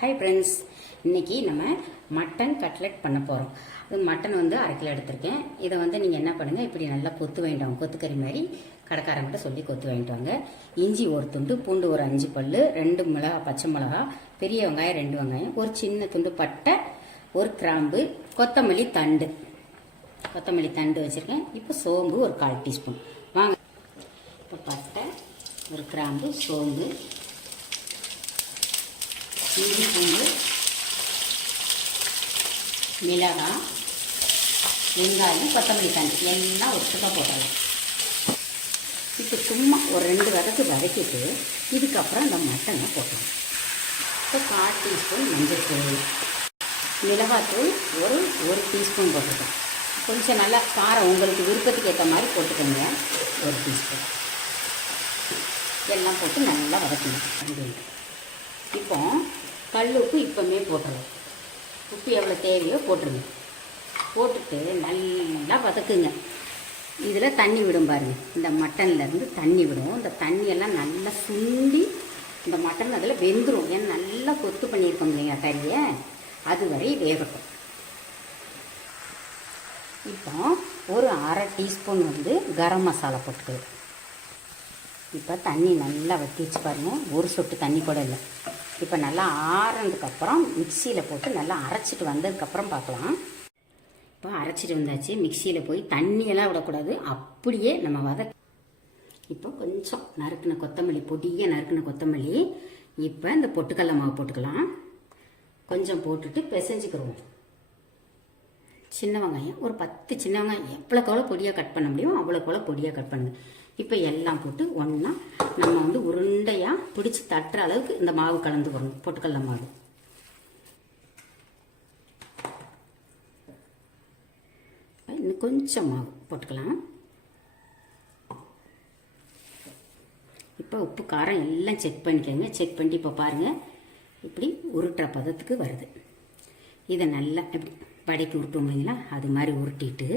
Hi friends இன்னைக்கு நம்ம mutton cutlet பண்ண போகிறோம் அது மட்டன் வந்து அரை கிலோ எடுத்திருக்கேன். இதை வந்து நீங்கள் என்ன பண்ணுங்கள் இப்படி நல்லா கொத்து வாங்கிட்டு வாங்க. கொத்துக்கறி மாதிரி கடைக்காரங்கிட்ட சொல்லி கொத்து வாங்கிட்டு வாங்க. இஞ்சி ஒரு துண்டு பூண்டு ஒரு அஞ்சு பல் ரெண்டு மிளகா பச்சை மிளகா பெரிய வெங்காயம் ரெண்டு வெங்காயம் ஒரு சின்ன துண்டு பட்டை ஒரு கிராம்பு கொத்தமல்லி தண்டு. கொத்தமல்லி தண்டு வச்சுருக்கேன். இப்போ சோம்பு ஒரு கால் டீஸ்பூன். வாங்க. இப்போ பட்டை ஒரு கிராம்பு சோம்பு இஞ்சி பூண்டு மிளகாய் வெங்காயம் கொத்தமல்லி தண்ணி எல்லாம் ஒட்டுக்கா போடலாம் இப்போ சும்மா ஒரு ரெண்டு வதக்கு வதக்கிட்டு இதுக்கப்புறம் இந்த மட்டனை போட்டோம் இப்போ கால் டீஸ்பூன் மஞ்சள்தூள் மிளகாத்தூள் ஒரு ஒரு டீஸ்பூன் போட்டுருக்கேன் கொஞ்சம் நல்லா காரம் உங்களுக்கு விருப்பத்துக்கு ஏற்ற மாதிரி போட்டுக்கோங்க ஒரு டீஸ்பூன். எல்லாம் போட்டு நல்லா வதக்கணும். அப்படின்ட்டு இப்போ கல் உப்பு இப்போமே போட்டுடலாம் உப்பு எவ்வளோ தேவையோ போட்டுருங்க. போட்டுட்டு நல்லா வதக்குங்க. இதில் தண்ணி விடும் பாருங்கள் இந்த மட்டன்லேருந்து தண்ணி விடும். இந்த தண்ணியெல்லாம் நல்லா சுண்டி இந்த மட்டன் அதில் வெந்துடும் ஏன்னா நல்லா கொத்து பண்ணியிருக்கோம் இல்லைங்க கறியை? அது வரை வேகட்டும். இப்போ ஒரு அரை டீஸ்பூன் வந்து கரம் மசாலா போட்டுக்கலாம். இப்போ தண்ணி நல்லா வத்திச்சு பாருங்க. ஒரு சொட்டு தண்ணி கூட இல்லை. இப்போ நல்லா ஆறுனதுக்கப்புறம் மிக்சியில் போட்டு நல்லா அரைச்சிட்டு வந்ததுக்கப்புறம் பார்க்கலாம். இப்போ அரைச்சிட்டு வந்தாச்சு. மிக்சியில் போய் தண்ணியெல்லாம் விடக்கூடாது. அப்படியே நம்ம வத இப்போ கொஞ்சம் நறுக்கின கொத்தமல்லி பொடிய நறுக்கின கொத்தமல்லி. இப்போ இந்த பொட்டுக்கடல மாவு போட்டுக்கலாம். கொஞ்சம் போட்டுட்டு பிசைஞ்சுக்கிடுவோம் சின்ன வெங்காயம் ஒரு பத்து சின்ன வெங்காயம். எவ்வளோக்கு எவ்வளோ பொடியாக கட் பண்ண முடியுமோ அவ்வளோக்கு எவ்வளோ பொடியாக கட் பண்ணுங்க. இப்போ எல்லாம் போட்டு ஒன்றா நம்ம வந்து உருண்டையாக பிடிச்சி தட்டுற அளவுக்கு இந்த மாவு கலந்து வரணும் பொட்டுக்கடல மாவு. இன்னும் கொஞ்சம் மாவு போட்டுக்கலாம். இப்போ உப்பு காரம் எல்லாம் செக் பண்ணிக்கோங்க. செக் பண்ணிட்டு இப்போ பாருங்கள் இப்படி உருட்டுற பதத்துக்கு வருது. இதை நல்லா இப்படி வடைக்கு உருட்டுவோம் இல்லைங்களா? அது மாதிரி உருட்டிட்டு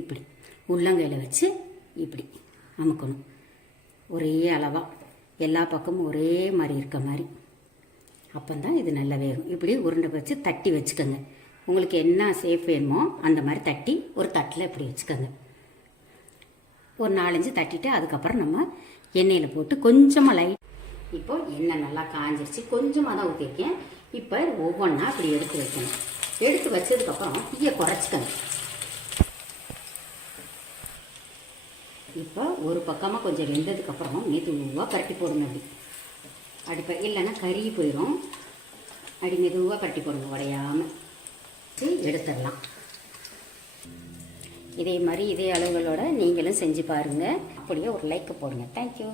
இப்படி உள்ளங்கையில் வச்சு இப்படி அமுக்கணும். ஒரே அளவாக எல்லா பக்கமும் ஒரே மாதிரி இருக்க மாதிரி. அப்போந்தான் இது நல்லா வேகும். இப்படி உருண்டை வச்சு தட்டி வச்சுக்கோங்க. உங்களுக்கு என்ன சேஃப் வேணுமோ அந்த மாதிரி தட்டி ஒரு தட்டில் இப்படி வச்சுக்கோங்க. ஒரு நாலஞ்சு தட்டிட்டு அதுக்கப்புறம் நம்ம எண்ணெயில் போட்டு கொஞ்சமாக லைட் இப்போ எண்ணெய் நல்லா காஞ்சிருச்சு. கொஞ்சமாக தான் ஊற்றிருக்கேன் இப்போ ஒவ்வொன்றா இப்படி எடுத்து வைக்கணும். எடுத்து வச்சதுக்கப்புறம் தீயை குறைச்சிக்கணும். இப்போ ஒரு பக்கமாக கொஞ்சம் வெந்ததுக்கப்புறம் மெதுவாக பரட்டி போடுங்க அப்படி. அடிப்ப இல்லைன்னா கருகி போயிடும் அடி மெதுவாக பரட்டி போடுங்க உடையாமல் எடுத்துடலாம். இதே மாதிரி இதே அளவுகளோடு நீங்களும் செஞ்சு பாருங்கள் அப்படியே ஒரு லைக் போடுங்க. தேங்க்யூ